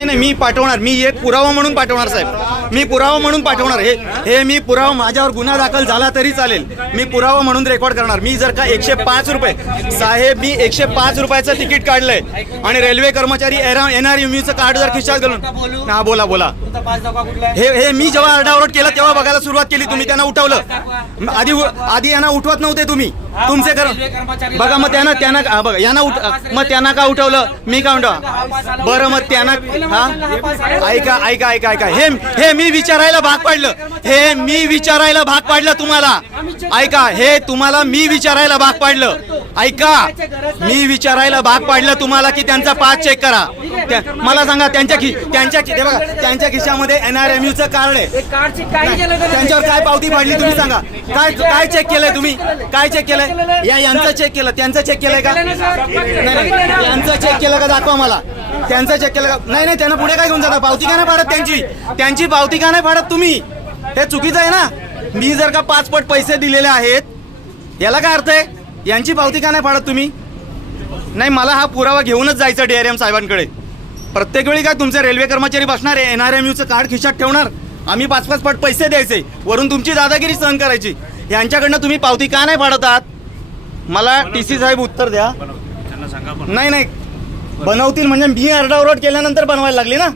नाही, मी पाठवणार. मी एक पुरावा म्हणून पाठवणार साहेब. मी पुरावा म्हणून पाठवणार. हे मी पुरावा, माझ्यावर गुन्हा दाखल झाला तरी चालेल, मी पुरावा म्हणून रेकॉर्ड करणार. मी जर का 105 रुपये साहेब, मी 105 रुपयाचं तिकीट काढलंय आणि रेल्वे कर्मचारी NRMUचं कार्ड जर खिशात घालून, हा बोला बोला. हे मी जेव्हा आरडाओरड केलं तेव्हा बघायला सुरुवात केली तुम्ही. त्यांना उठवलं. आधी यांना उठवत नव्हते तुम्ही. तुमचे बघा, मग त्यांना बघा यांना मग त्यांना का उठवलं, मी का उठव बरं. मग त्यांना ऐका ऐका ऐका ऐका हे मी विचारायला भाग पाडलं. हे मी विचारायला भाग पाडलं तुम्हाला. ऐका, हे तुम्हाला मी विचारायला भाग पाडलं. ऐका, मी विचारायला भाग पाडलं तुम्हाला की त्यांचा पास चेक करा. मला सांगा, त्यांच्या खिशामध्ये NRMUचं कार्ड आहे. त्यांच्यावर काय पावती पाडली तुम्ही सांगा. काय चेक केलंय तुम्ही? काय चेक केलंय? यांचं चेक केलं, त्यांचं चेक केलंय का? नाही, यांचं चेक केलं का? दाखवा मला. त्यांचं चेक केलं का? नाही, त्यांना पुढे काय घेऊन जाता? पावती का नाही फाडत त्यांची पावती का नाही फाडत तुम्ही? हे चुकीचं आहे ना. मी जर का 5 पट पैसे दिलेले आहेत, याला काय अर्थ आहे? यांची पावती का नाही फाडत तुम्ही? नाही, मला हा पुरावा घेऊनच जायचं DRM साहेबांकडे. प्रत्येक वेळी काय तुमचे रेल्वे कर्मचारी बसणार आहे, NRMUचं कार्ड खिशात ठेवणार, आम्ही 5-5 पट पैसे द्यायचे, वरून तुमची दादागिरी सहन करायची. यांच्याकडनं तुम्ही पावती का नाही फाडत आहात? मला TC साहेब उत्तर द्या. नाही, बनवतील म्हणजे मी आरडाओरड केल्यानंतर बनवायला लागली ना.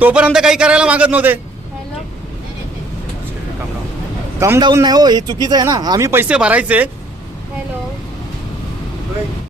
तोपर्यंत काही करायला मागत नव्हते. कम डाऊन नाही हो, हे चुकीचं आहे ना. आम्ही पैसे भरायचे.